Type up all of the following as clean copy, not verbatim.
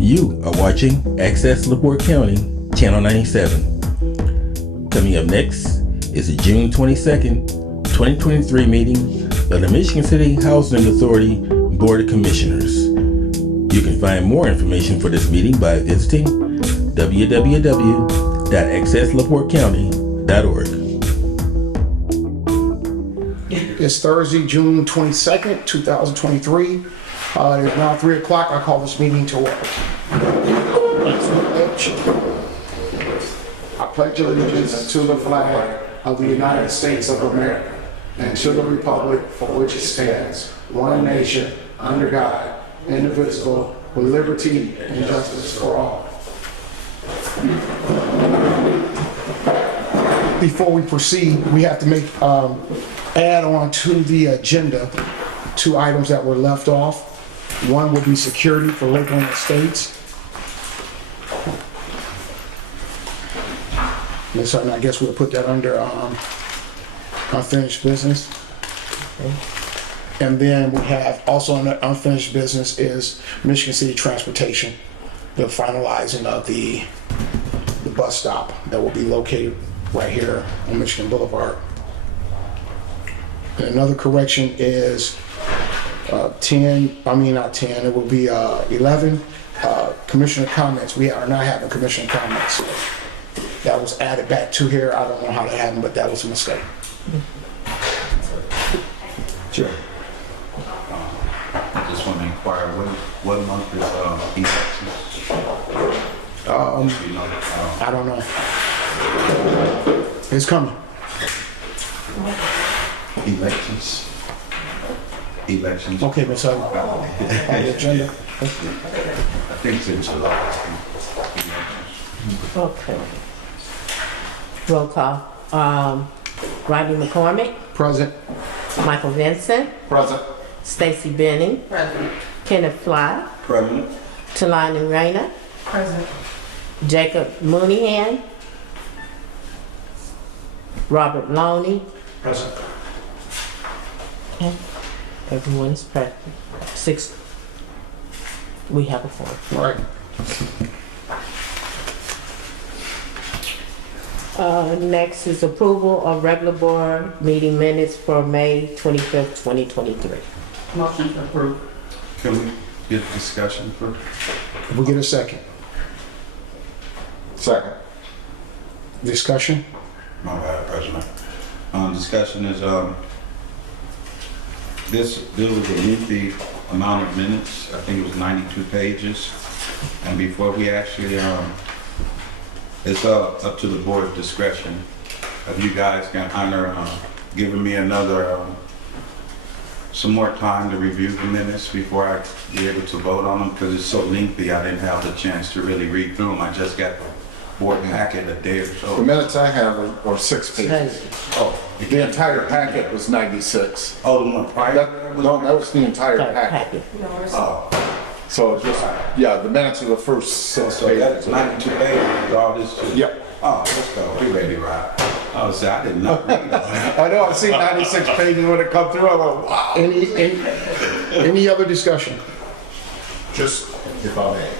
You are watching Access LaPorte County, Channel 97. Coming up next is the June 22nd, 2023 meeting of the Michigan City Housing Authority Board of Commissioners. You can find more information for this meeting by visiting www.accesslaportecounty.org. It's Thursday, June 22nd, 2023. It is now 3 o'clock. I call this meeting to order. I pledge allegiance to the flag of the United States of America and to the republic for which it stands, one nation, under God, indivisible, with liberty and justice for all. Before we proceed, we have to make add on to the agenda 2 items that were left off. One will be security for Lakeland Estates. Yes, I guess we'll put that under unfinished business. And then we have also under unfinished business is Michigan City Transportation, the finalizing of the bus stop that will be located right here on Michigan Boulevard. And another correction is 11, commissioner comments. We are not having commissioner comments. That was added back to here. I don't know how that happened, but that was a mistake. Sure. I just want to inquire, what month is elections? I don't know. It's coming. Elections. Okay, Ms. Hutton. On the agenda. I think it's in July. Okay. Roll call. Rodney McCormick, Present. Michael Vincent, Present. Stacy Benning, Present. Kenneth Fly, President. Talani Rayner, Present. Jacob Mooneyhan, Robert Loney. Present. Okay. Everyone is present. 6. We have a forum. All right. Next is approval of regular board meeting minutes for May 25th, 2023. Motion to approve. Can we get discussion first? If we get a second. Second. Discussion. My bad, President. Discussion is, this was a lengthy amount of minutes. I think it was 92 pages. And before we actually, it's up to the board's discretion. If you guys can honor giving me another, some more time to review the minutes before I be able to vote on them, because it's so lengthy, I didn't have the chance to really read through them. I just got the board packet a day or so. The minutes I have are 6 pages. Oh, The entire packet was 96. oh, the one prior? That was the entire packet. Oh, So just, yeah, the minutes are the first 6 so that's pages. 92 pages, all this too? Yep. Oh, let's go, we ready to ride. Oh, see, I did not read all that. I know, I see 96 pages when it come through, I'm like, wow. Any other discussion? Just, if I may,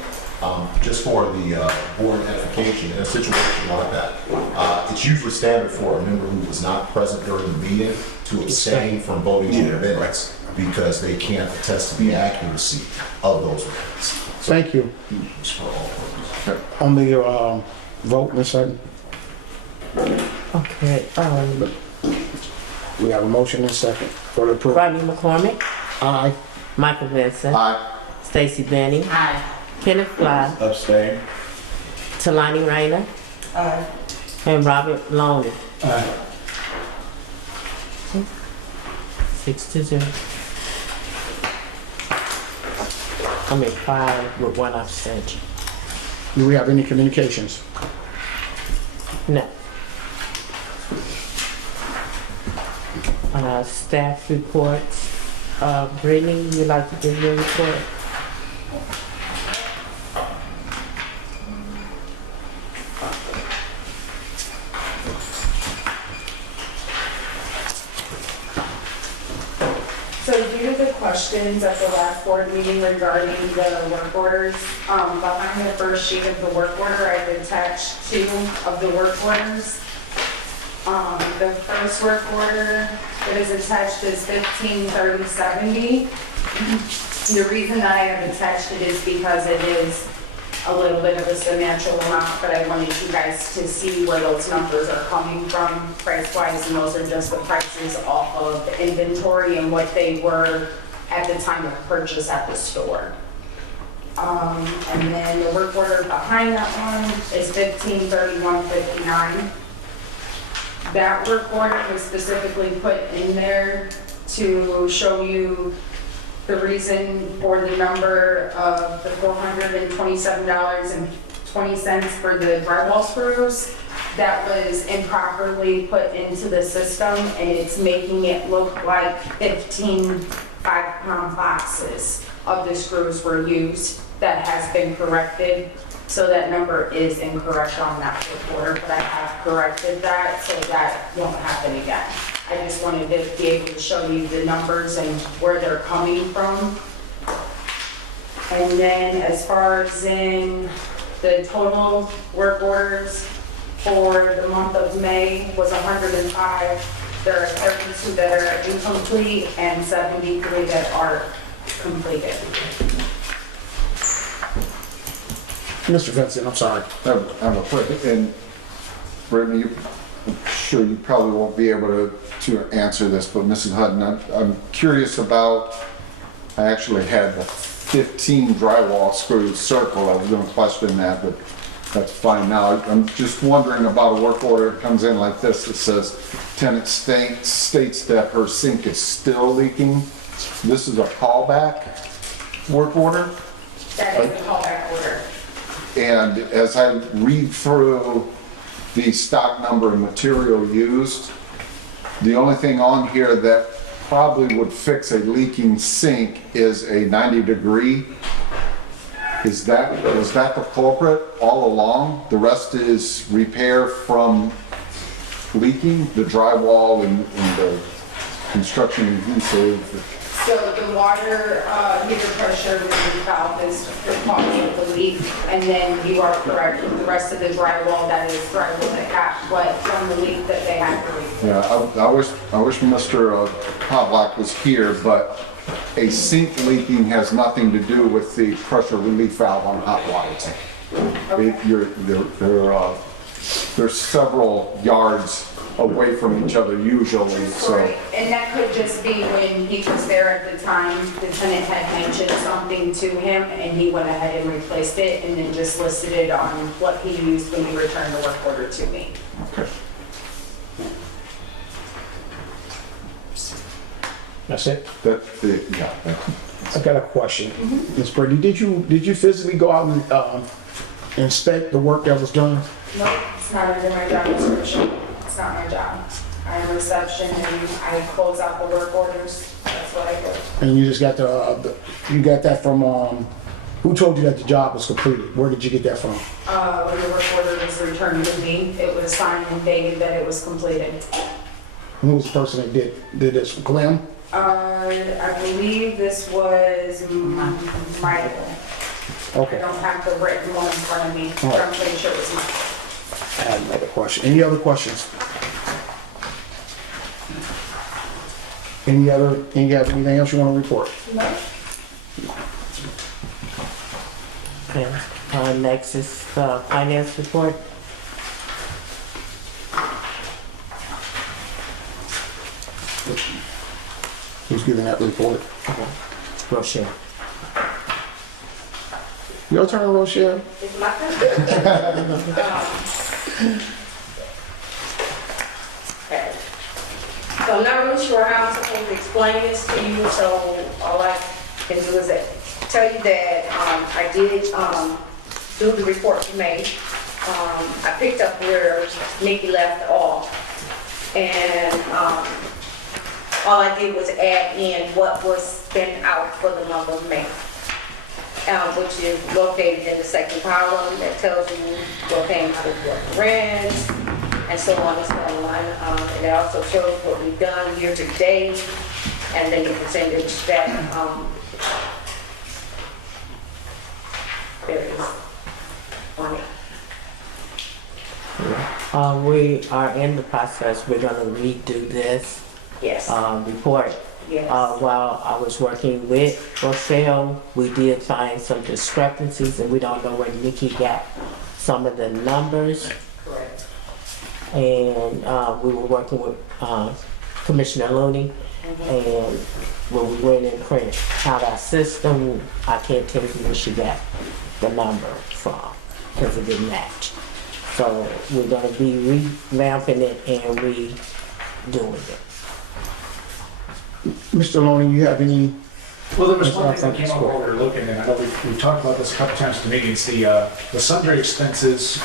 just for the board edification, in a situation like that, it's usually standard for a member who was not present during the meeting to abstain from voting on the minutes because they can't attest to the accuracy of those minutes. Thank you. It's for all purposes. On the vote, Ms. Hutton, Okay. we have a motion and a second for the approval. Rodney McCormick, Aye. Michael Vincent, Aye. Stacy Benning, Aye. Kenneth Fly, Abstain? Talani Rayner, Aye. and Robert Loney. Aye. 6-0. 5 with 1 abstention. Do we have any communications? No. On our staff reports, Brittany, would you like to give your report? So due to the question questions at the last board meeting regarding the work orders. Behind the first sheet of the work order, I've attached 2 of the work orders. The first work order that is attached is 153070. The reason that I have attached it is because it is a little bit of a substantial amount, but I wanted you guys to see where those numbers are coming from price-wise, and those are just the prices off of the inventory and what they were at the time of purchase at the store. And then the work order behind that one is 153159. That work order was specifically put in there to show you the reason for the number of the $427.20 for the drywall screws. That was improperly put into the system, and it's making it look like 15 5-pound boxes of the screws were used. That has been corrected, so that number is incorrect on that order, but I have corrected that so that won't happen again. I just wanted to be able to show you the numbers and where they're coming from. And then as far as in the total work orders for the month of May was 105. There are 32 that are incomplete and 73 that are completed. Mr. Vincent, I'm sorry. I have a quick, and Brittany, I'm sure you probably won't be able to answer this, but Mrs. Hutton, I'm curious about, I actually had the 15 drywall screws circled. I was going to question that, but that's fine now. I'm just wondering about a work order that comes in like this. It says, tenant states that her sink is still leaking. This is a callback work order? That is the callback order. And as I read through the stock number and material used, the only thing on here that probably would fix a leaking sink is a 90-degree. Was that the culprit all along? The rest is repair from leaking, the drywall and the construction adhesive. So the water heater pressure relief valve is the cause of the leak, and then you are correct, the rest of the drywall, that is drywall that got wet from the leak that they had to replace. Yeah, I wish Mr. Pavlak was here, but a sink leaking has nothing to do with the pressure relief valve on hot water tank. There's several yards away from each other usually, so. Right, and that could just be when he was there at the time, the tenant had mentioned something to him, and he went ahead and replaced it, and then just listed it on what he used when he returned the work order to me. Okay. That's it? Yeah. I got a question. Ms. Brady, did you physically go out and inspect the work that was done? No, it's not under my job description. It's not my job. I'm reception and I close out the work orders. That's what I do. And you just got you got that from, who told you that the job was completed? Where did you get that from? When the work order was returned to me, it was signed and dated that it was completed. Who was the person that did this? Glenn? I believe this was Michael. I Okay. don't have the written one in front of me, but I'm pretty sure it was Michael. I had another question. Any other questions? Anything else you want to report? No. Okay. Next is finance report. Who's giving that report? Rochelle. Your turn, Rochelle. It's my turn. Okay. So I'm not really sure how I'm supposed to explain this to you, so all I can do is tell you that I did do the report for May. I picked up where Nikki left off, and all I did was add in what was spent out for the month of May. Which is located in the second column that tells you what came out of what rent and so on and so on. And it also shows what we've done year to date and then the percentage that, there is on it. We are in the process, we're gonna redo this, Yes, report. yes. While I was working with Rochelle, we did find some discrepancies, and we don't know where Nikki got some of the numbers. Correct. And we were working with Commissioner Looney, and when we went and printed out our system, I can't tell you where she got the number from, because it didn't match. So we're gonna be revamping it and redoing it. Mr. Loney, you have any? Well, there was one thing that came up while we were looking, and I know we talked about this a couple times at the meetings, the sundry expenses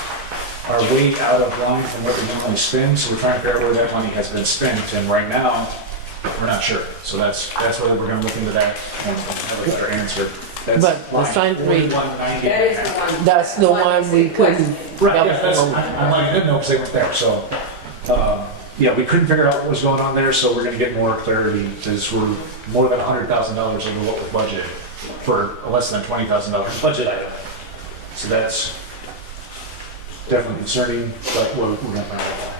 are way out of line from what we normally spend, so we're trying to figure out where that money has been spent, and right now, we're not sure. So that's why we're gonna look into that and have a better answer. That's But the line sundry- 4190. That is the one. That's the one we couldn't. Right, yeah, that's, I'm like, I didn't know because they weren't there, so, yeah, we couldn't figure out what was going on there, so we're gonna get more clarity, because we're more than $100,000 over what we budgeted for a less than $20,000 budget item. So that's definitely concerning, but we're gonna find out why.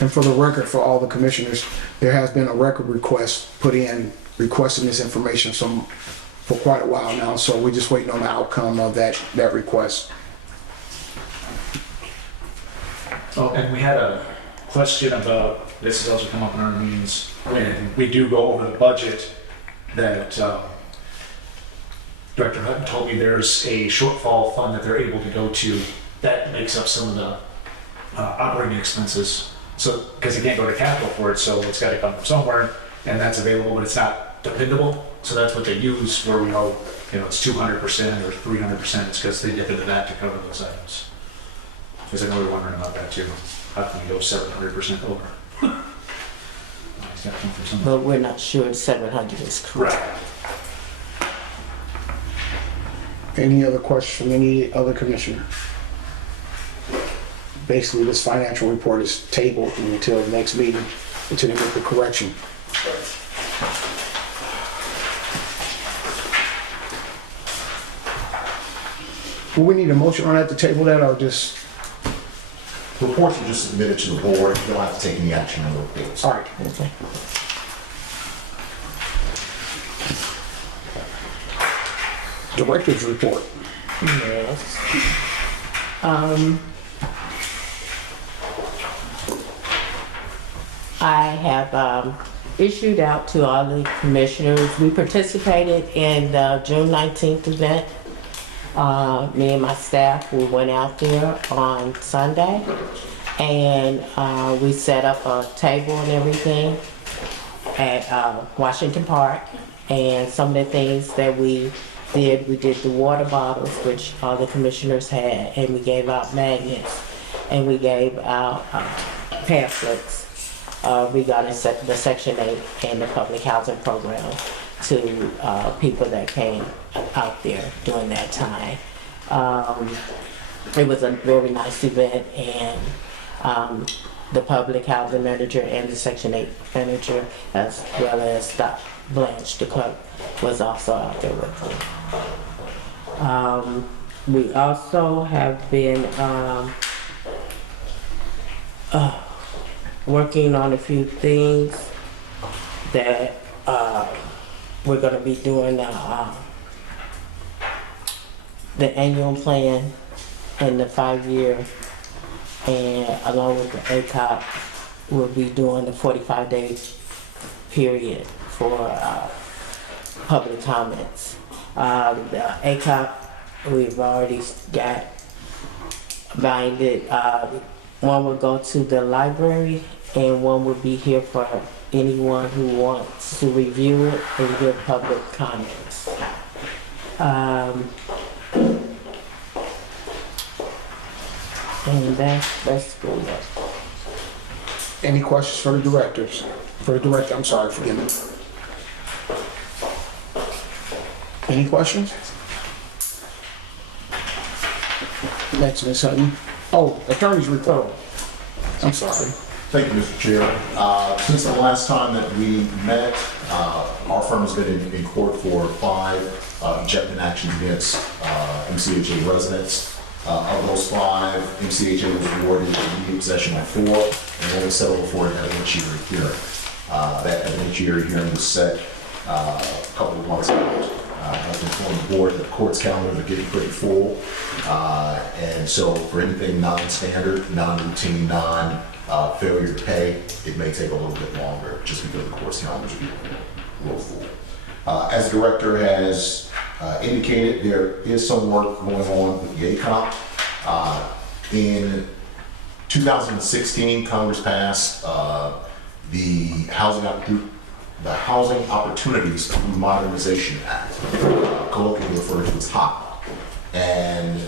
And for the record, for all the commissioners, there has been a record request put in requesting this information for quite a while now, so we're just waiting on the outcome of that request. Oh, and we had a question about, this has also come up in our meetings, when we do go over the budget, that Director Hutton told me there's a shortfall fund that they're able to go to that makes up some of the operating expenses. So, because you can't go to capital for it, so it's gotta come from somewhere, and that's available, but it's not dependable. So that's what they use where we know, it's 200% or 300%, it's because they dip into that to cover those items. Because I know we're wondering about that too. How can we go 700% over? It's gotta come from somewhere. But we're not sure 700 is correct. Right. Any other questions from any other commissioner? Basically, this financial report is tabled until the next meeting, until they get the correction. Will we need a motion on that to table that, or just, Reports are just submitted to the board. You don't have to take any action on the reports. all right. Okay. Director's report. Yes. I have issued out to all the commissioners. We participated in the June 19th event. Me and my staff, we went out there on Sunday, and we set up a table and everything at Washington Park. And some of the things that we did the water bottles, which all the commissioners had, and we gave out magnets, and we gave out pamphlets regarding the Section 8 and the public housing program to people that came out there during that time. It was a very nice event, and the public housing manager and the Section 8 manager, as well as Blanche, the clerk, was also out there with them. We also have been working on a few things that we're going to be doing the annual plan and the 5-year, and along with the ACOP, we'll be doing the 45-day period for public comments. The ACOP, we've already got binded. One will go to the library, and one will be here for anyone who wants to review it and give public comments. And that's basically it. Any questions for the directors? For the director, I'm sorry, forgive me. Any questions? Next, Ms. Hutton. Oh, attorney's report. I'm sorry. Thank you, Mr. Chair. Since the last time that we met, Our firm has been in court for 5 ejectment actions against MCHA residents. Of those 5, MCHA was awarded immediate possession on 4 and only settled for an evidentiary hearing. That evidentiary hearing was set a couple of months ago. I've informed the board that the court's calendars are getting pretty full. And so for anything non-standard, non-routine, failure to pay, it may take a little bit longer just because the court's calendars are getting a little full. As the director has indicated, there is some work going on with the ACOP. In 2016, Congress passed the Housing Opportunities Through Modernization Act, colloquially referred to as HOP. And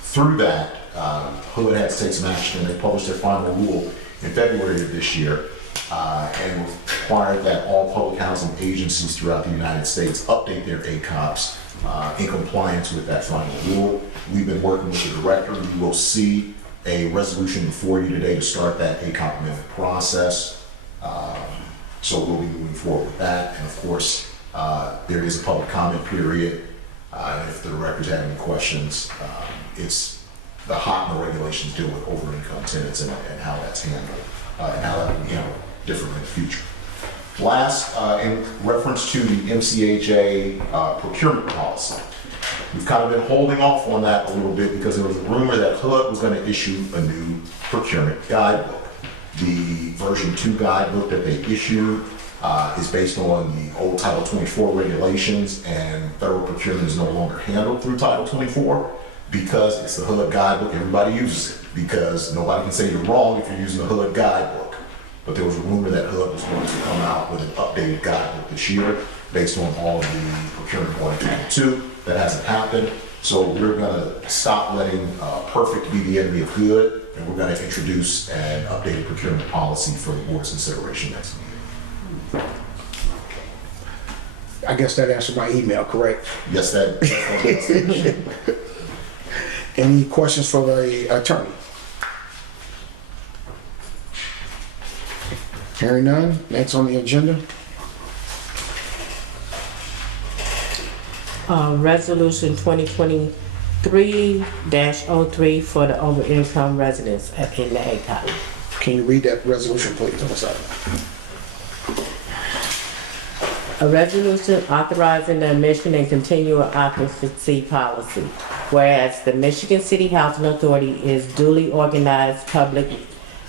through that, HUD had to take some action, and they published their final rule in February of this year, and required that all public housing agencies throughout the United States update their ACOPs in compliance with that final rule. We've been working with the director. We will see a resolution before you today to start that ACOP amendment process. So we'll be moving forward with that. And of course, there is a public comment period. If the directors have any questions, it's the HOP and the regulations deal with over-income tenants and how that's handled, and how that will be handled differently in the future. Last, in reference to the MCHA procurement policy, we've kind of been holding off on that a little bit because there was a rumor that HUD was going to issue a new procurement guidebook. The version 2 guidebook that they issued is based on the old Title 24 regulations, and federal procurement is no longer handled through Title 24 because it's the HUD guidebook. Everybody uses it because nobody can say you're wrong if you're using the HUD guidebook. But there was a rumor that HUD was going to come out with an updated guidebook this year based on all of the procurement 122. That hasn't happened. So we're going to stop letting perfect be the enemy of good, and we're going to introduce an updated procurement policy for the board's consideration next meeting. I guess that answered my email, correct? Yes, that's Any questions for the attorney? Hearing none, next on the agenda. Resolution 2023-03 for the over-income residents in the ACOP. Can you read that resolution, please? I'm sorry. A resolution authorizing the admission and continual occupancy policy. Whereas the Michigan City Housing Authority is duly organized public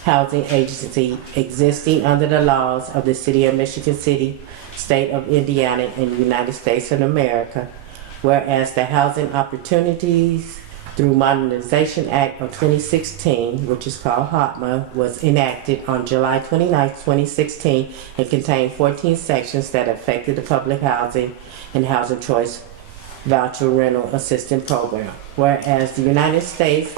housing agency existing under the laws of the City of Michigan City, State of Indiana, and United States of America. Whereas the Housing Opportunities Through Modernization Act of 2016, which is called HOPMA, was enacted on July 29, 2016, and contained 14 sections that affected the public housing and housing choice voucher rental assistance program. Whereas the United States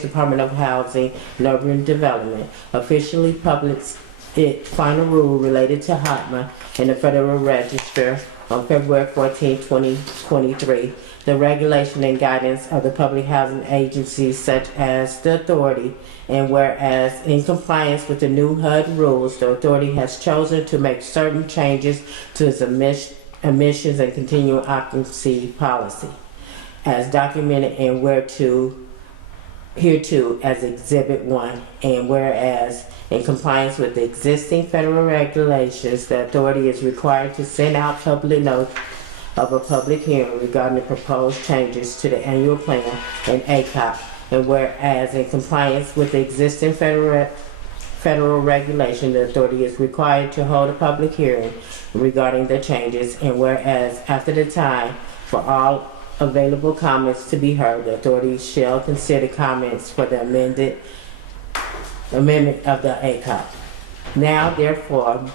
Department of Housing and Urban Development officially published its final rule related to HOPMA in the Federal Register on February 14, 2023. The regulation and guidance of the public housing agencies such as the authority, and whereas in compliance with the new HUD rules, the authority has chosen to make certain changes to its admissions and continual occupancy policy as documented and hereto as Exhibit 1, and whereas in compliance with the existing federal regulations, the authority is required to send out public notice of a public hearing regarding the proposed changes to the annual plan and ACOP, and whereas in compliance with the existing federal regulation, the authority is required to hold a public hearing regarding the changes, and whereas after the time for all available comments to be heard, the authority shall consider comments for the amendment of the ACOP. Now, therefore,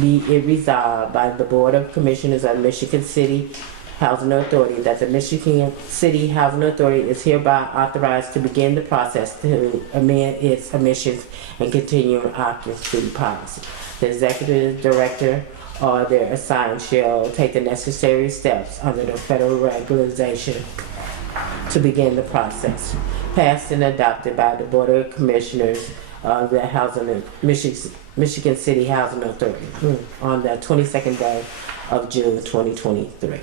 be it resolved by the Board of Commissioners of Michigan City Housing Authority that the Michigan City Housing Authority is hereby authorized to begin the process to amend its admissions and continuing occupancy policy. The executive director or their assigned shall take the necessary steps under the federal regulation to begin the process. Passed and adopted by the Board of Commissioners the housing, Michigan City Housing Authority on the 22nd day of June 2023.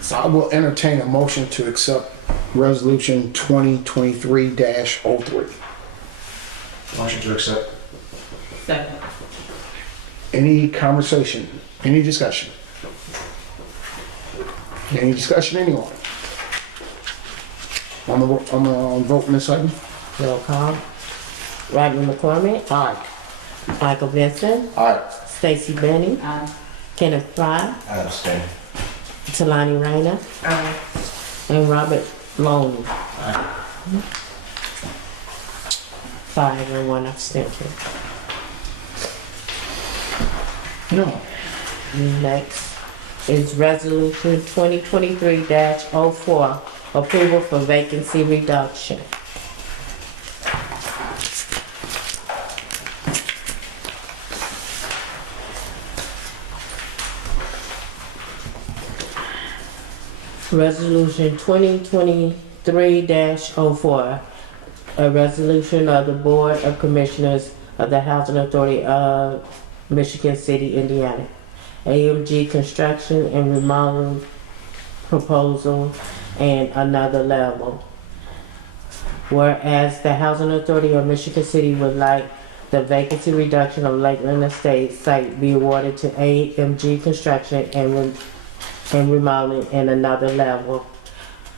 So I will entertain a motion to accept resolution 2023-03. Motion to accept. Second. Any conversation? Any discussion? Any discussion, anyone? On the vote in this item? Roll call. Rodney McCormick, Aye. Michael Vincent, Aye. Stacy Benning, Aye. Kenneth Fry, I abstain. Talani Rainer, Aye. and Robert Loney. 5 and 1 abstention. No. Next is resolution 2023-04, approval for vacancy reduction. Resolution 2023-04, a resolution of the Board of Commissioners of the Housing Authority of Michigan City, Indiana. AMG Construction and Remodeling Proposal and Another Level. Whereas the Housing Authority of Michigan City would like the vacancy reduction of Lakeland Estates site be awarded to AMG Construction and Remodeling and Another Level.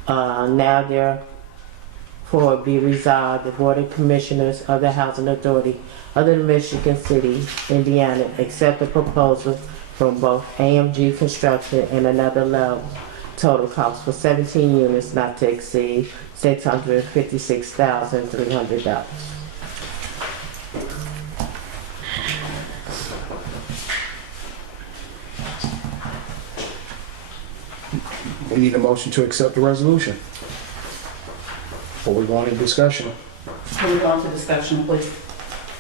Now therefore be resolved, the Board of Commissioners of the Housing Authority of the Michigan City, Indiana, accept the proposal from both AMG Construction and Another Level. Total cost for 17 units not to exceed $656,300. We need a motion to accept the resolution. Before we go into discussion, Can we go on to discussion, please?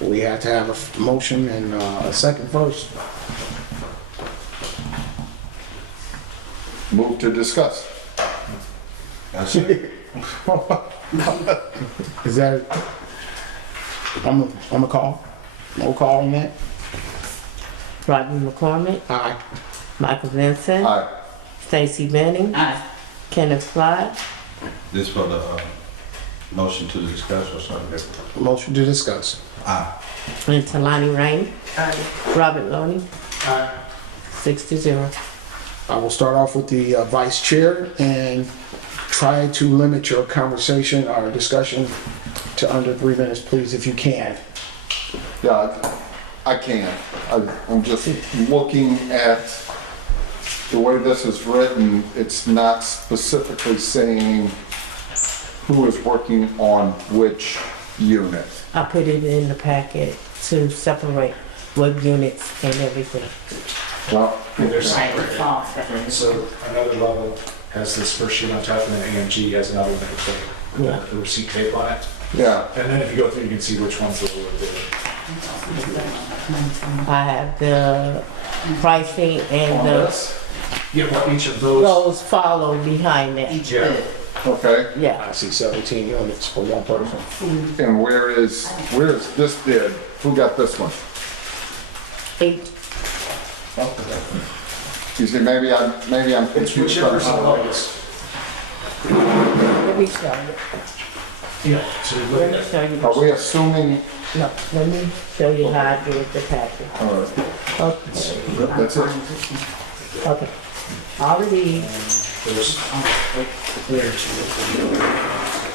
we have to have a motion and a second first. Move to discuss. That's it. Is that, I'm a call? No call on that? Rodney McCormick, Aye. Michael Vincent, Aye. Stacy Benning, Aye. Kenneth Fly, This for the motion to discuss or something different? Motion to discuss. Aye. and Talani Rain, Aye. Robert Loney, Aye. 6-0. I will start off with the vice chair and try to limit your conversation or discussion to under 3 minutes, please, if you can. Yeah, I can. I'm just looking at the way this is written, it's not specifically saying who is working on which unit. I put it in the packet to separate what units and everything. Well, There's Right, it's all separate. So Another Level has this first sheet on top, and then AMG has another one that's like the receipt tape on it. yeah, And then if you go through, you can see which ones are bid. I have the pricing and on the, this, Yeah, well, each of those, those follow behind that. Each Yeah. bid. okay. Yeah, I see 17 units for one person. And where is this bid? Who got this one? 8. You see, maybe I'm it's confused. whichever's the lowest. Let me show you. Yeah, so you Let look me at show you. Are we assuming, No, let me show you how I do the packet. all right, Okay, that's it? okay. All of these, there's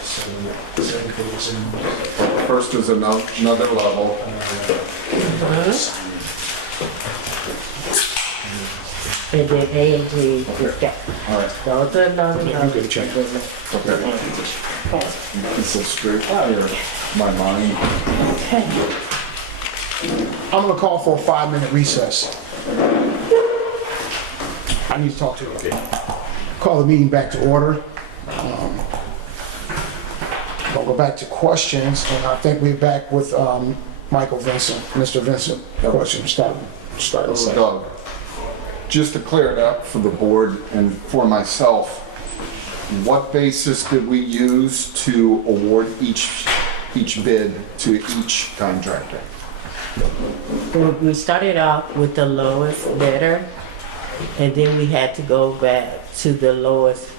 seven pages in. First is another level. and then A and G is that. All right, Those are another. You can check. okay. It's so straight here, my mind. I'm gonna call for a 5-minute recess. I need to talk to you. Call the meeting back to order. We'll go back to questions, and I think we're back with Michael Vincent, Mr. Vincent. Question, start. Doug, just to clear it up for the board and for myself, what basis did we use to award each each bid to each contractor? We started off with the lowest bidder, and then we had to go back to the lowest.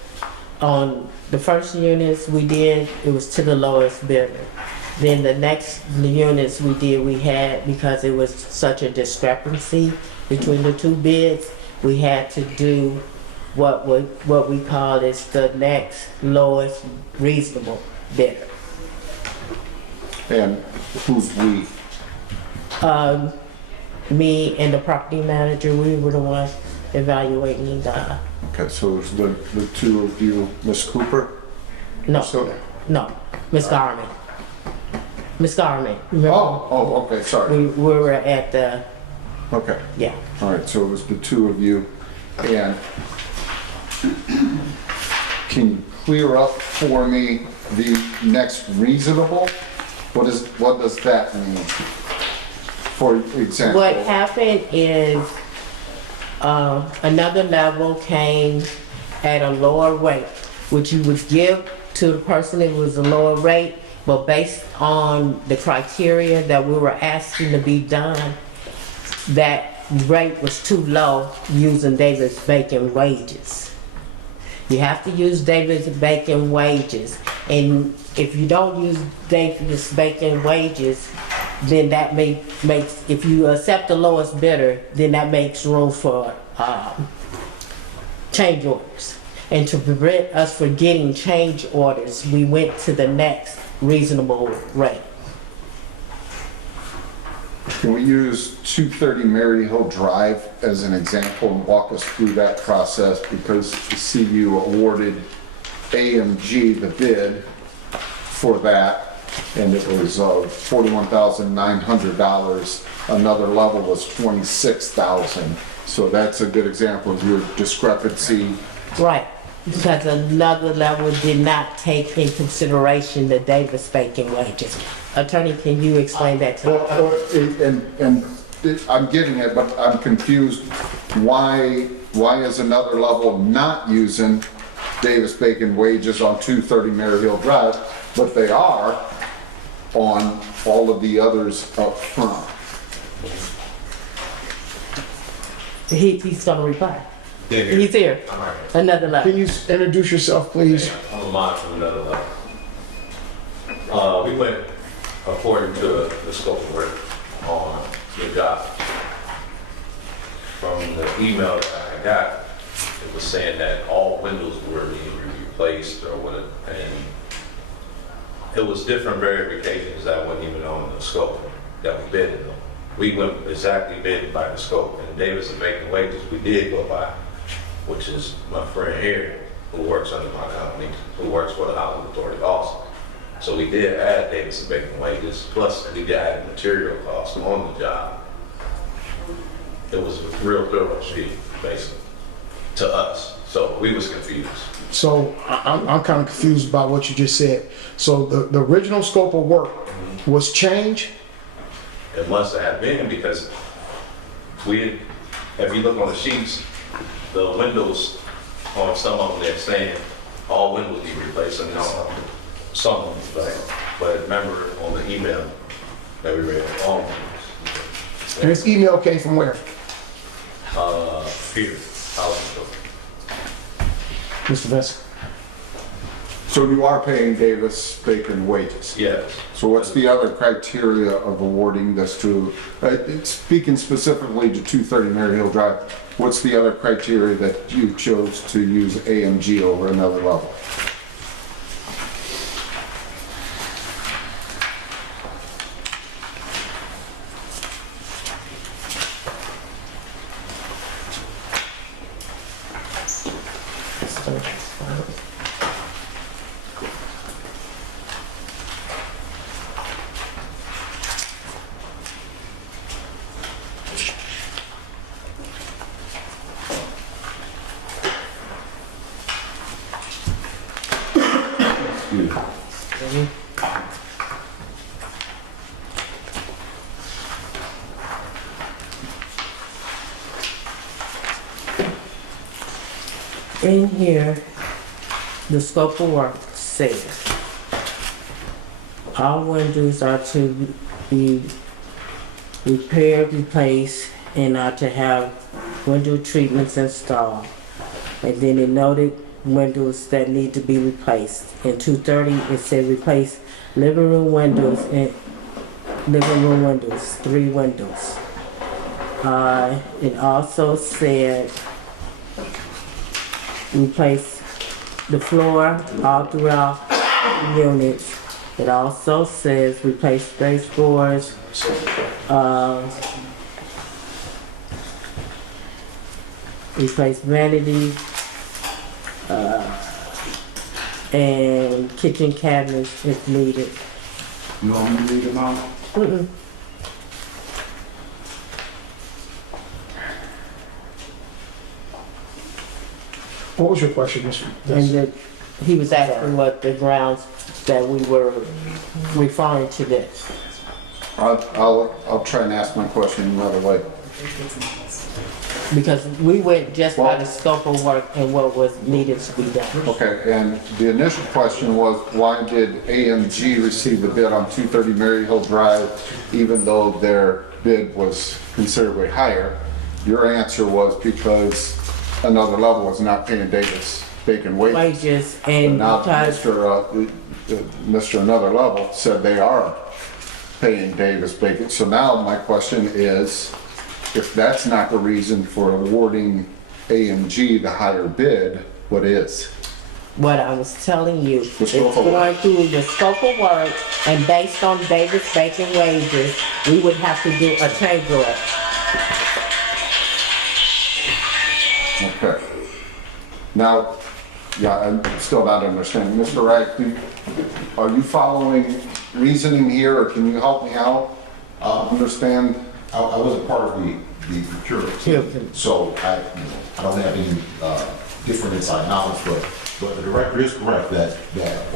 On the first units we did, it was to the lowest bidder. Then the next units we did, we had, because it was such a discrepancy between the two bids, we had to do what we call is the next lowest reasonable bidder. And who's we? Me and the property manager, we were the ones evaluating the, Okay, so it's the two of you, Ms. Cooper? no, So, no, Ms. Garman. Ms. Garman, remember? okay, sorry. We were at the, Okay, yeah. all right, so it was the two of you. And can you clear up for me the next reasonable? What does that mean? For example? What happened is, another level came at a lower rate, which you would give to the person it was a lower rate, but based on the criteria that we were asking to be done, that rate was too low using Davis-Bacon wages. You have to use Davis-Bacon wages, and if you don't use Davis-Bacon wages, then that makes, if you accept the lowest bidder, then that makes room for change orders. And to prevent us from getting change orders, we went to the next reasonable rate. Can we use 230 Mary Hill Drive as an example and walk us through that process? Because the CU awarded AMG the bid for that, and it was $41,900. Another level was $26,000. So that's a good example of your discrepancy. Right, because another level did not take in consideration the Davis-Bacon wages. Attorney, can you explain that to me? Well, and I'm getting it, but I'm confused. Why is another level not using Davis-Bacon wages on 230 Mary Hill Drive, but they are on all of the others up front? He's gonna reply. Yeah, here. He's here. I'm right here. Another level. Can you introduce yourself, please? I'm Lamont from another level. We went according to the scope of work on the job. From the email that I got, it was saying that all windows were being replaced or what, and it was different verifications that weren't even on the scope that we bid on. We went exactly bid by the scope, and Davis-Bacon wages we did go by, which is my friend here, who works under my company, who works for the Housing Authority also. So we did add Davis-Bacon wages, plus we did add material costs on the job. It was a real thorough sheet, basically, to us. So we was confused. So I'm kind of confused about what you just said. So the original scope of work was changed? It must have been because if you look on the sheets, the windows on some of them, they're saying all windows need replaced, and some of them, but remember on the email that we read, all windows. And this email came from where? Peter, Housing Authority. Mr. Vincent? So you are paying Davis-Bacon wages? Yes. So what's the other criteria of awarding this to, speaking specifically to 230 Mary Hill Drive, what's the other criteria that you chose to use AMG over another level? In here, the scope of work says, All windows are to be repaired, replaced, and are to have window treatments installed. And then it noted windows that need to be replaced. In 230, it said replace living room windows and 3 windows. It also said replace the floor all throughout the units. It also says replace baseboards, replace vanities, and kitchen cabinets if needed. You want me to read them out? What was your question, Mr.? And that he was asking what the grounds that we were referring to this. I'll try and ask my question another way. Because we went just by the scope of work and what was needed to be done. Okay, and the initial question was, why did AMG receive the bid on 230 Mary Hill Drive, even though their bid was considerably higher? Your answer was because Another Level was not paying Davis Bacon wages. Wages and Now, because Mr. Another Level said they are paying Davis Bacon. So now my question is, if that's not the reason for awarding AMG the higher bid, what is? what I was telling you, it's scope of work. going through the scope of work, and based on Davis Bacon wages, we would have to do a change order. Okay. Now, yeah, I'm still not understanding. Mr. Wright, are you following reasoning here, or can you help me out? Understand? I wasn't part of the procurement team, so I don't have any different inside knowledge, but the director is correct that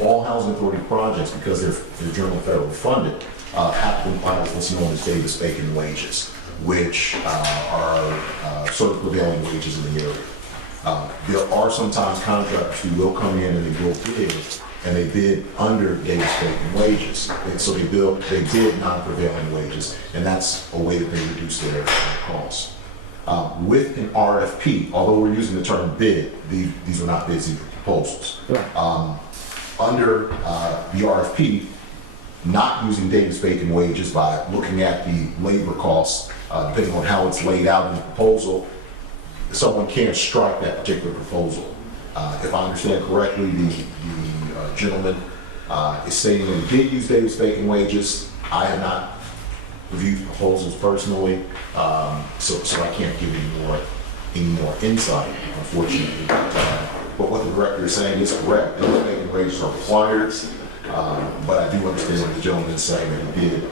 all housing authority projects, because they're general federal funded, have to comply with what's known as Davis Bacon wages, which are sort of prevailing wages in the area. There are sometimes contractors who will come in and they will bid, and they bid under Davis Bacon wages. And so they bid non-prevailing wages, and that's a way that they reduce their costs. With an RFP, although we're using the term bid, these are not bids, these are proposals. Under the RFP, not using Davis Bacon wages by looking at the labor costs, depending on how it's laid out in the proposal, someone can't strike that particular proposal. If I understand correctly, the gentleman is stating that he did use Davis Bacon wages. I have not reviewed the proposals personally, so I can't give any more insight, unfortunately. But what the director is saying is correct. Davis Bacon wages are required, but I do understand what the gentleman is saying, that he did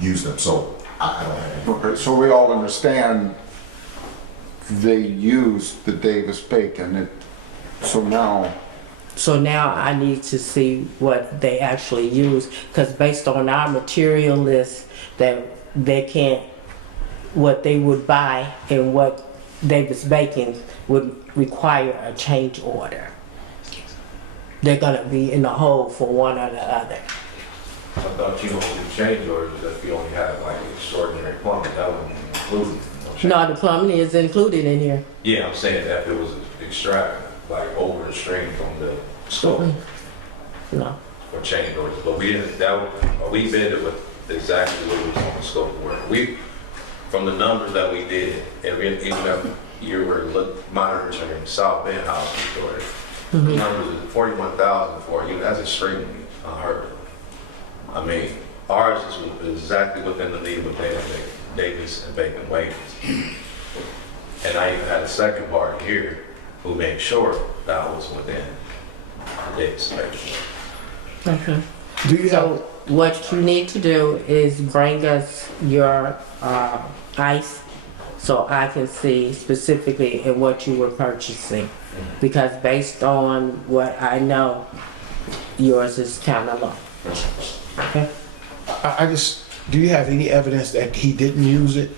use them, so I don't have any. Okay, so we all understand they used the Davis Bacon. So now I need to see what they actually use, because based on our material list, that they can't, what they would buy and what Davis Bacon would require a change order. They're gonna be in the hole for one or the other. I thought you don't do change orders if you only have like extraordinary plumbing, that wouldn't include. No, the plumbing is included in here. Yeah, I'm saying that if it was extravagant, like over the string from the scope No. or change orders, but we didn't, we bid it with exactly what was on the scope of work. From the numbers that we did, and even if you were monitoring South Bend House Authority, the numbers is 41,000 for you, that's extremely unheard of. I mean, ours is exactly within the need of Davis and Bacon wages. And I even had a second party here who made sure that was within Davis and Bacon. Okay. Do you So have, what you need to do is bring us your ice so I can see specifically in what you were purchasing. Because based on what I know, yours is kind of low. Okay? I just, do you have any evidence that he didn't use it?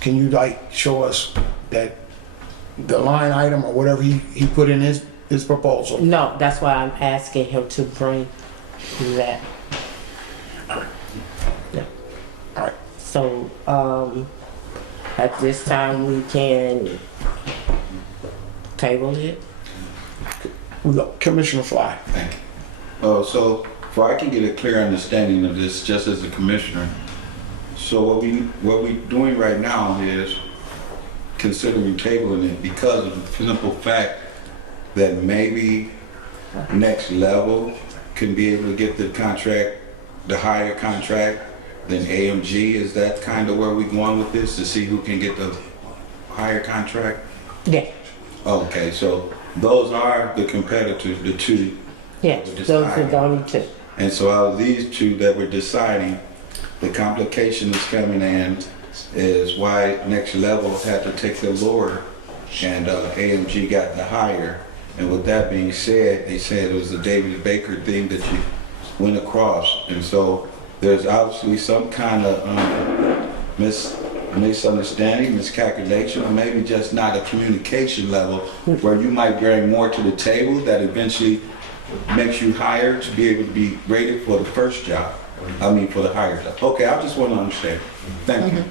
Can you like show us that the line item or whatever he put in his proposal? No, that's why I'm asking him to bring that. So, at this time, we can table it. We got Commissioner Fly. Thank you. So, for I can get a clear understanding of this, just as a commissioner, so what we doing right now is considering tabling it because of the simple fact that maybe Next Level can be able to get the contract, the higher contract than AMG. Is that kind of where we're going with this, to see who can get the higher contract? Yeah, Okay, so those are the competitors, the two. yeah, those are the only two. And so out of these two that we're deciding, the complication that's coming in is why Next Level had to take the lower and AMG got the higher. And with that being said, they said it was the David Baker thing that you went across. And so there's obviously some kind of misunderstanding, miscalculation, or maybe just not a communication level where you might bring more to the table that eventually makes you higher to be able to be rated for the first job. I mean, for the higher job. Okay, I just want to understand. Thank you.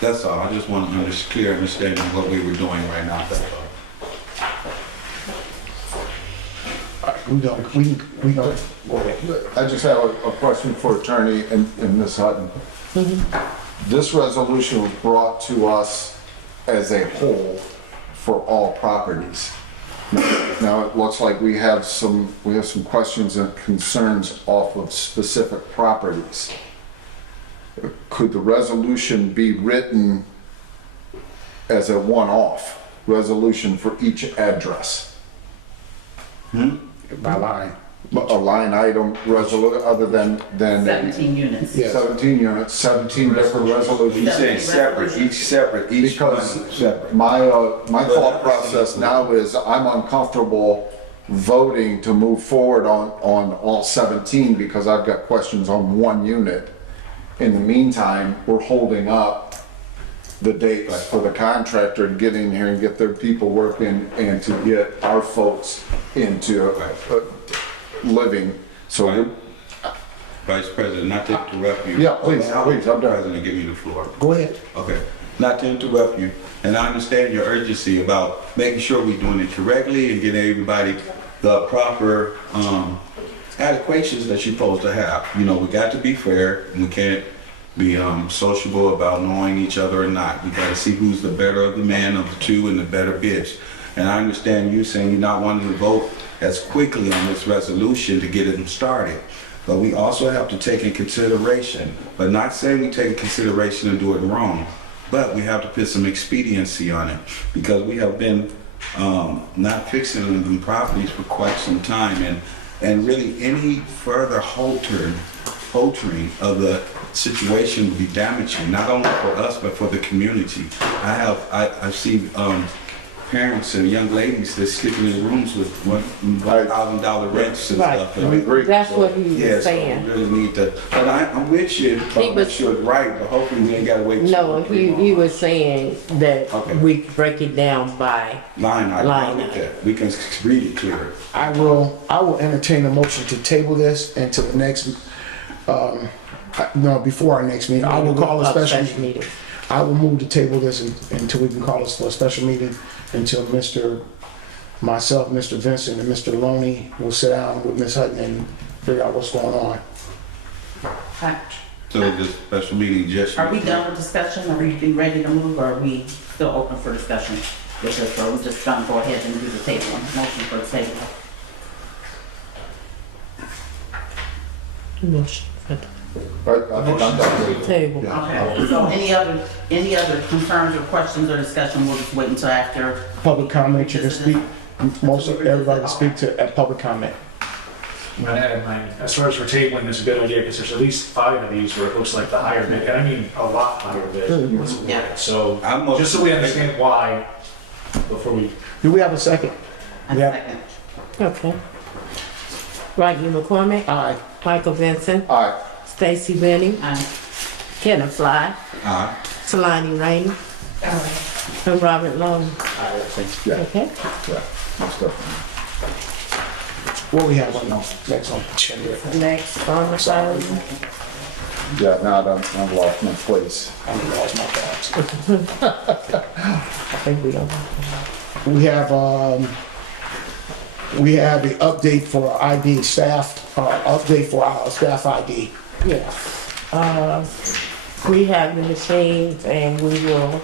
That's all. I just want to clear understanding of what we were doing right now. That's all. We don't, go ahead. I just have a question for Attorney and Ms. Hutton. This resolution was brought to us as a whole for all properties. Now, it looks like we have some questions and concerns off of specific properties. Could the resolution be written as a one-off resolution for each address? By line. A line item resolution other than 17 units. Yeah. 17 units, 17 different resolutions? He's saying separate, each Because one separate. my thought process now is I'm uncomfortable voting to move forward on all 17 because I've got questions on one unit. In the meantime, we're holding up the dates for the contractor to get in here and get their people working and to get our folks into living. So, Right. Vice President, not to interrupt you. Yeah, please, I'm done. President, give me the floor. Go ahead. Okay, not to interrupt you, and I understand your urgency about making sure we're doing it correctly and getting everybody the proper adequations that you're supposed to have. You know, we got to be fair, and we can't be sociable about knowing each other or not. We got to see who's the better of the man of the two and the better bitch. And I understand you saying you're not wanting to vote as quickly on this resolution to get it started. But we also have to take in consideration, but not saying we take in consideration and do it wrong, but we have to put some expediency on it because we have been not fixing them properties for quite some time, and really any further altering of the situation would be damaging, not only for us but for the community. I see parents and young ladies that's sleeping in rooms with $1,000 rents and Right. stuff. We agree. That's what he Yeah, was so saying. we really need to, but I'm with you, but He I'm was- not sure it's right, but hopefully we ain't gotta wait. No, 2 or 3 he months. was saying that Okay. we break it down by, Line item, Line I get item. that. We can read it clearer. I will entertain a motion to table this until the next, no, before our next meeting. I will call a special meeting. I will move to table this until we can call us for a special meeting, until myself, Mr. Vincent, and Mr. Loney will sit down with Ms. Hutton and figure out what's going on. So the special meeting just. Are we done with discussion? Are we ready to move, or are we still open for discussion with this, or we just gonna go ahead and do the table, motion for the table? motion for I think I'm done. the table. Okay, so any other concerns or questions or discussion, we'll just wait until after. Public comment, you can speak, most of everybody can speak to at public comment. I'm gonna add mine, as far as for tabling, it's a good idea, because there's at least 5 of these where it looks like the higher bid, and I mean a lot higher bid. Yeah. So, I'm most- just so we understand why, before we, Do we have a second? A Yeah. second. Okay. Rodney McCormick, Aye. Michael Vincent, All right. Stacy Benning, Kenneth Fly, Talani Rainey, and Robert Long. Yeah. Okay? Most definitely. What we have on next on the agenda? Next on the phone. Yeah, now I've lost my place. I lost my thoughts. I think we don't. We have the update for ID staff, update for our staff ID. Yes. We have the machines and we will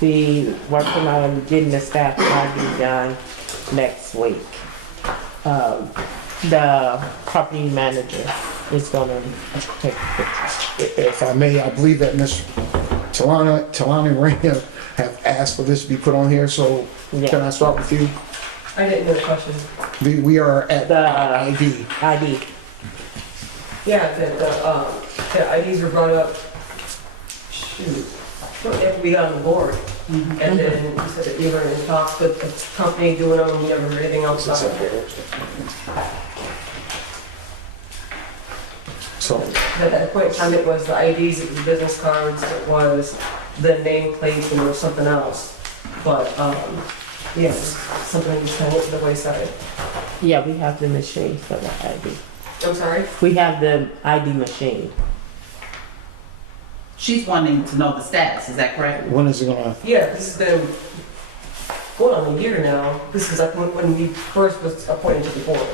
be working on getting the staff ID done next week. The property manager is gonna take pictures. If I may, I believe that Ms. Talani Reyna have asked for this to be put on here, so Yeah. can I start with you? I didn't know the question. We are at The ID. ID. Yeah, the IDs were brought up, shoot, after we got on the board. And then you said that you were in talks with the company doing them, and you never heard anything else about it. So, At that point in time, it was the IDs, it was business cards, it was the nameplates, and there was something else. But, yes, something that just kind of went to the wayside. Yeah, we have the machine for the ID. I'm sorry? We have the ID machine. She's wanting to know the status, is that correct? when is it gonna, Yeah, this has been going on a year now. This is like when we first was appointed to the board.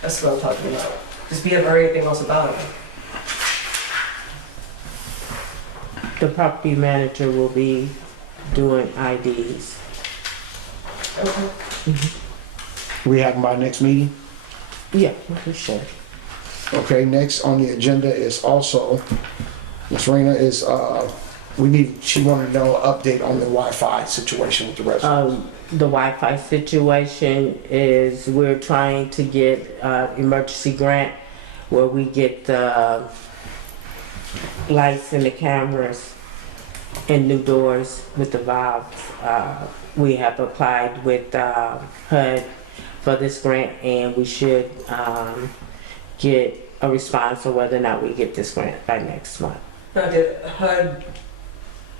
That's what I'm talking about. Just we haven't heard anything else about it. The property manager will be doing IDs. Okay. we have them by next meeting? Yeah, for sure. Okay, next on the agenda is also, Ms. Reyna is, she wanted to know an update on the Wi-Fi situation with the residents. The Wi-Fi situation is we're trying to get emergency grant where we get the lights and the cameras and new doors with the valves. We have applied with HUD for this grant and we should get a response on whether or not we get this grant by next month. Now, did HUD,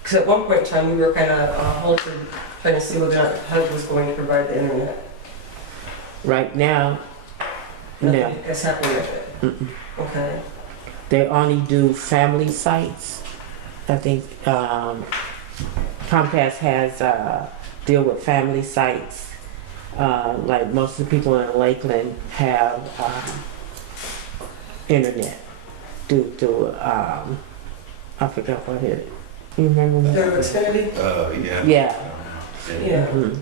because at one point in time, we were kind of halted trying to see whether or not HUD was going to provide the internet. Right now, no. Nothing has happened with it. Mm-mm. Okay. They only do family sites. I think Comcast has deal with family sites. Like most of the people in Lakeland have internet due to I forgot what it. You remember The that? Xfinity? Yeah. Yeah. Yeah. Mhm.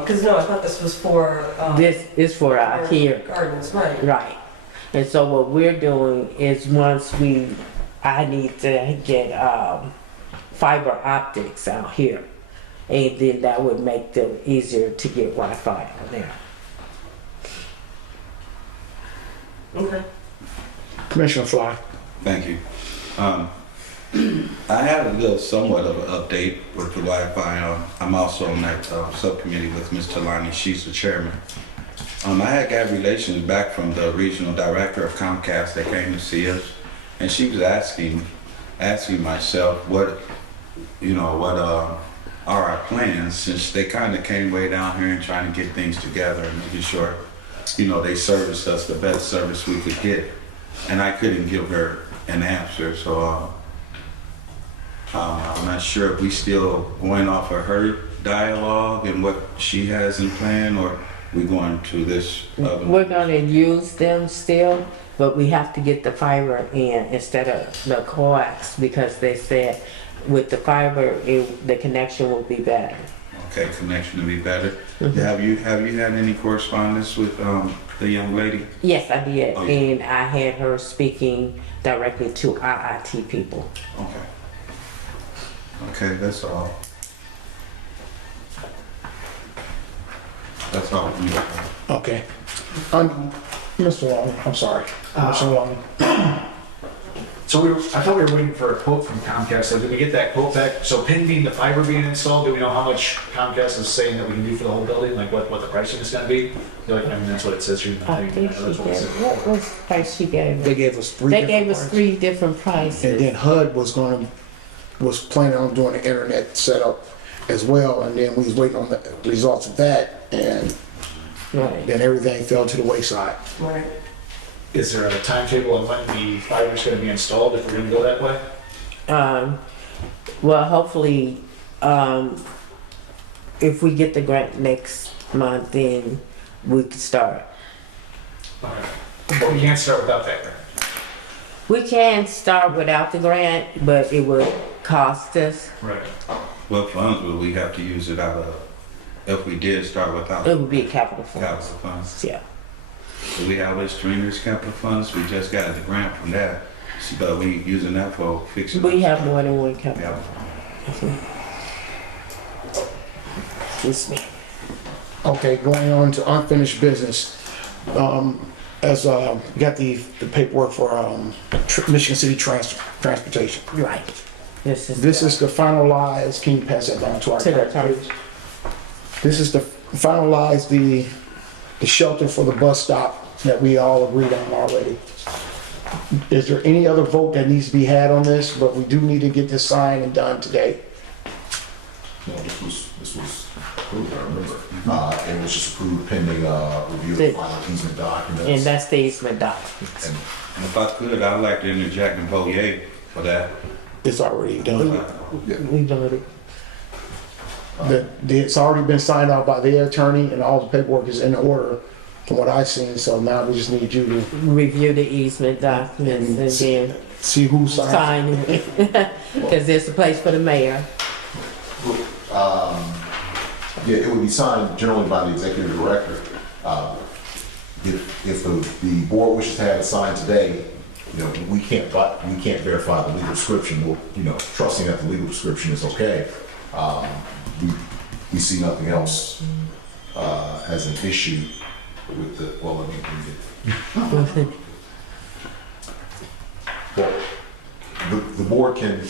Because no, I thought this was for. This is for our here. Gardens, right. Right. And so what we're doing is I need to get fiber optics out here. And then that would make them easier to get Wi-Fi out there. Okay. Commissioner Fly. Thank you. I have a little somewhat of an update with the Wi-Fi. I'm also on that subcommittee with Ms. Talani. She's the chairman. I had got relations back from the regional director of Comcast that came to see us, and she was asking myself what are our plans, since they kind of came way down here and trying to get things together and making sure, they serviced us the best service we could get. And I couldn't give her an answer, so I'm not sure if we still going off of her dialogue and what she has in plan, or we going to this other. We're gonna use them still, but we have to get the fiber in instead of the coax because they said with the fiber, the connection will be better. Okay, connection to be better. Mhm. Have you had any correspondence with the young lady? Yes, I did, Oh, yeah. and I had her speaking directly to IIT people. Okay. Okay, that's all. That's all from me. Okay. Mr. Long, I'm sorry. Commissioner Long. So I thought we were waiting for a quote from Comcast. So did we get that quote back? So pending the fiber being installed, do we know how much Comcast is saying that we can do for the whole building? Like what the pricing is gonna be? That's what it says here in the I thing. think she That's what it gave, says. what was the price she gave us? They gave us three They different gave us prices. 3 different prices. And then HUD was planning on doing the internet setup as well, and then we was waiting on the results of that, and Right. then everything fell to the wayside. Right. is there a timetable on when the fiber's gonna be installed if we're gonna go that way? Well, hopefully, if we get the grant next month, then we can start. Okay. But we can't start without that grant. We can start without the grant, but it would cost us. Right. What funds would we have to use it out of if we did start without It would be a capital fund. capital funds? Yeah. Do we have Streamers capital funds? We just got the grant from that, but we using that for fixing. We have more than one capital. Yeah. Excuse me. Okay, going on to unfinished business. As we got the paperwork for Michigan City Transportation. Right. This This is the finalized, can you pass that down to our To the clerk, please? This is the finalize the shelter for the bus stop that we all agreed on already. Is there any other vote that needs to be had on this? But we do need to get this signed and done today. No, this was approved, I remember. It was just approved pending review of the final easement documents. And that's the easement documents. And And if I could, I'd like to interject and vote yay for that. It's already done. We voted. It's already been signed off by their attorney and all the paperwork is in order from what I've seen. So now we just need you to Review the easement documents and then see who signed. sign it. Because there's a place for the mayor. yeah, it would be signed generally by the executive director. If the board wishes to have it signed today, we can't verify the legal description. We'll, trusting that the legal description is okay. We see nothing else as an issue with the, well, let me read it. Well, the board can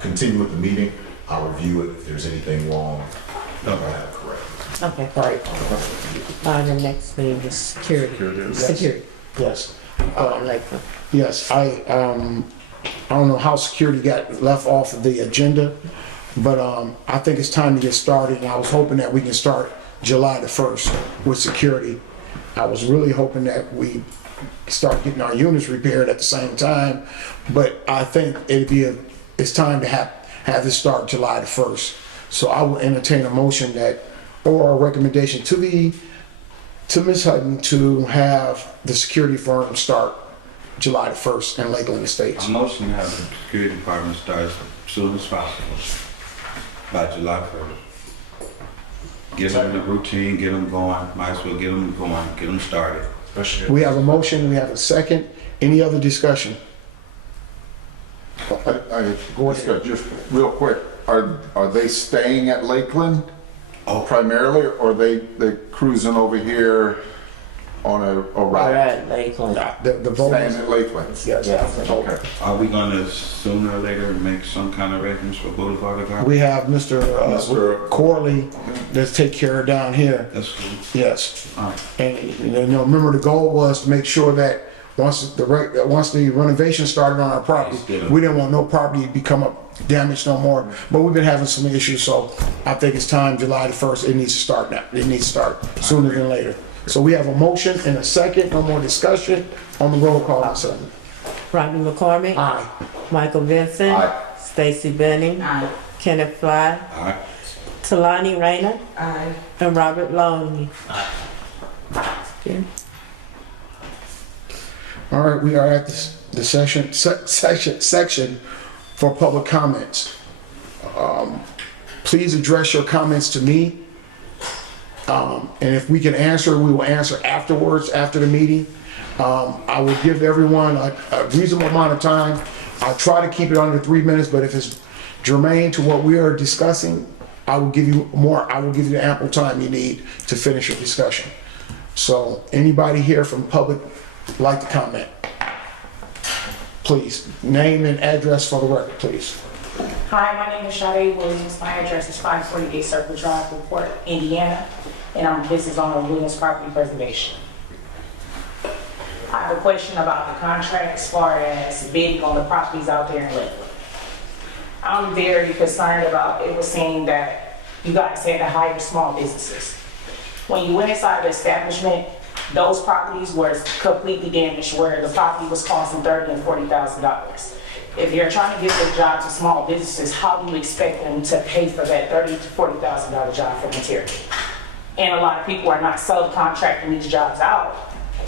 continue with the meeting. I'll review it. If there's anything wrong, I'll have it corrected. Okay. All right. The next thing is security. Security. Yes. Lakeland. Yes, I don't know how security got left off of the agenda, but I think it's time to get started. And I was hoping that we can start July the 1st with security. I was really hoping that we start getting our units repaired at the same time, but I think it's time to have this start July the 1st. So I will entertain a motion or a recommendation to Ms. Hutton to have the security firm start July the 1st in Lakeland Estates. I'm motion to have the security department start as soon as possible, by July 1st. Get them the routine, get them going, might as well get them going, get them started. We have a motion, we have a second. Any other discussion? Just real quick, are they staying at Lakeland primarily, or are they cruising over here on a ride? Right, Lakeland. The vote Staying is, at Lakeland? yes. Okay. Are we gonna sooner or later make some kind of arrangements for Boulevard of Garden? We have Mr. Mr. Corley that's take care of down here. That's cool. Yes. All right. And remember the goal was to make sure that once the renovation started on our property, we didn't want no property to become damaged no more. But we've been having some issues, so I think it's time, July the 1st, it needs to start now. It needs to start sooner than later. So we have a motion and a second, no more discussion on the roll call. Rodney McCormick. Aye. Michael Vincent. Aye. Stacy Benning. Aye. Kenneth Fly. All right. Talani Rainer. Aye. And Robert Loney. Okay. All right, we are at the section for public comments. Please address your comments to me. And if we can answer, we will answer afterwards, after the meeting. I will give everyone a reasonable amount of time. I'll try to keep it under 3 minutes, but if it's germane to what we are discussing, I will give you more. I will give you the ample time you need to finish your discussion. So anybody here from public like to comment? Please, name and address for the record, please. Hi, my name is Sade Williams. My address is 548 Circle Drive, Newport, Indiana, and I'm a business owner of Williams Property Preservation. I have a question about the contract as far as bidding on the properties out there in Lakeland. I'm very concerned about, it was saying that you guys had to hire small businesses. When you went inside the establishment, those properties were completely damaged, where the property was costing $30,000 and $40,000. If you're trying to give the job to small businesses, how do you expect them to pay for that $30,000 to $40,000 job for material? And a lot of people are not subcontracting these jobs out,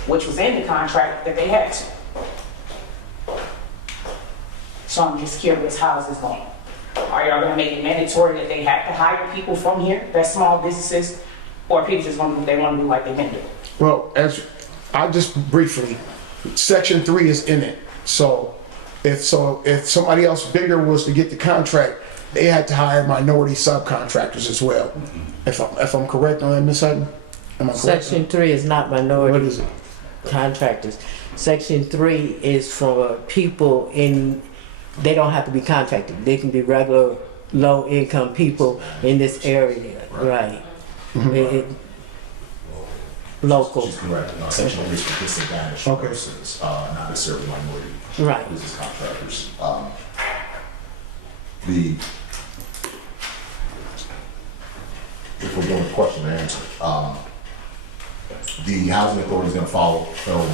which was in the contract that they had to. So I'm just curious, how's this going? Are y'all gonna make it mandatory that they have to hire people from here, that's small businesses, or people just gonna do what they wanna do like they've been doing? Well, as I just briefly, section 3 is in it. So if somebody else bigger was to get the contract, they had to hire minority subcontractors as well. If I'm correct on that, Ms. Hutton? Am I correct? Section 3 is not minority What is it? contractors. Section 3 is for people they don't have to be contracted. They can be regular, low-income people in this area, right? Local. She's correct. Section 3 is for disadvantaged persons, not necessarily minority Right. business contractors. If we're doing question and answer, the housing authority is going to follow federal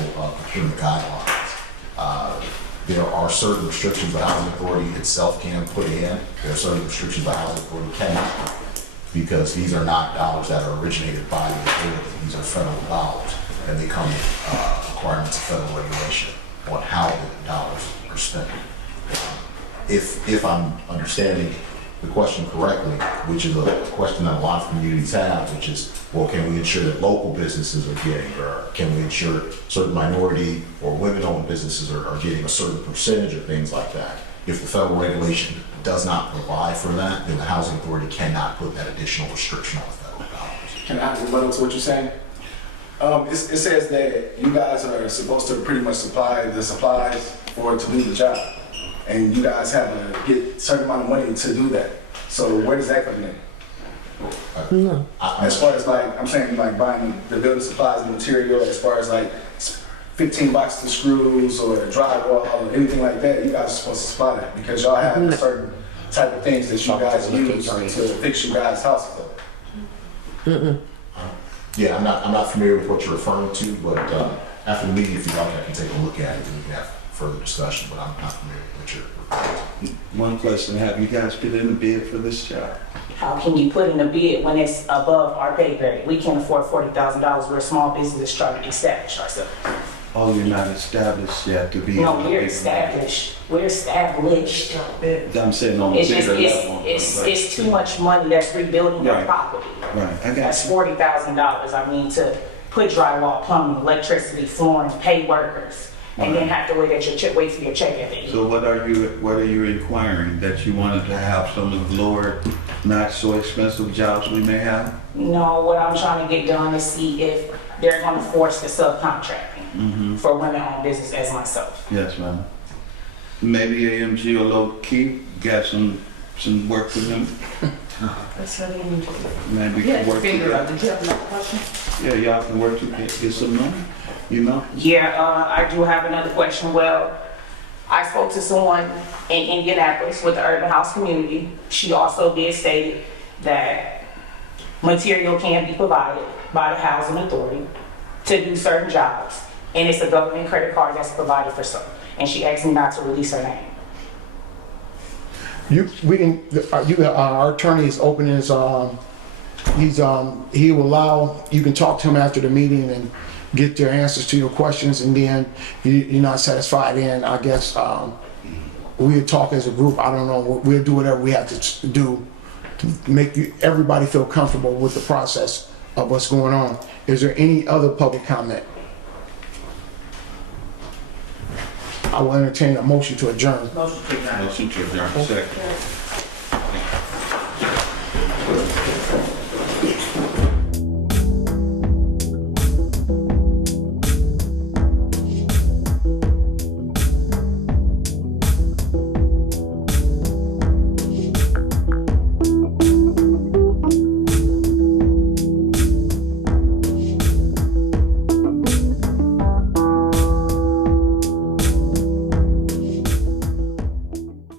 procurement guidelines. There are certain restrictions the housing authority itself can put in. There are certain restrictions the housing authority cannot, because these are not dollars that are originated by the authority. These are federal dollars, and they come with requirements of federal regulation on how the dollars are spent. If I'm understanding the question correctly, which is a question that a lot of communities have, which is, well, can we ensure that local businesses are getting, or can we ensure certain minority or women-owned businesses are getting a certain percentage of things like that? If the federal regulation does not provide for that, then the housing authority cannot put that additional restriction on the federal dollars. Can I rebuttal to what you're saying? It says that you guys are supposed to pretty much supply the supplies for it to do the job. And you guys have to get a certain amount of money to do that. So where does that come in? No. As far as like, I'm saying like buying the building supplies and material, as far as like 15 boxes of screws or drywall or anything like that, you guys are supposed to supply that because y'all have a certain type of things that you guys use to fix your guys' houses up. Yeah, I'm not familiar with what you're referring to, but after the meeting, if you like, I can take a look at it and we can have further discussion, but I'm not familiar with what you're referring to. One question, have you guys put in a bid for this job? How can you put in a bid when it's above our pay grade? We can't afford $40,000. We're a small business trying to establish ourselves. Oh, you're not established yet to be. No, we're established. We're established. I'm saying on a It's just, bigger level. it's too much money that's rebuilding your Right. property. Right, I got That's you. $40,000. I mean, to put drywall, plumbing, electricity, flooring, pay workers, and then have to wait for your check at the end. So what are you inquiring? That you wanted to have some of the lower, not so expensive jobs we may have? No, what I'm trying to get done is see if they're gonna force the subcontracting for women-owned business as myself. Yes, ma'am. Maybe AMG or low key got some work for them. That's what I need to do. Maybe we Yeah, can work figure out. together. Did you have another question? Yeah, y'all can work to get some money, you know? Yeah, I do have another question. Well, I spoke to someone in Indianapolis with the Urban House community. She also did state that material can be provided by the housing authority to do certain jobs. And it's a government credit card that's provided for some. And she asked me not to release her name. Our attorney is open his, he will allow, you can talk to him after the meeting and get their answers to your questions, and then you're not satisfied, then I guess, we'll talk as a group, I don't know, we'll do whatever we have to do to make everybody feel comfortable with the process of what's going on. Is there any other public comment? I will entertain a motion to adjourn. Motion to adjourn. Motion to adjourn, second.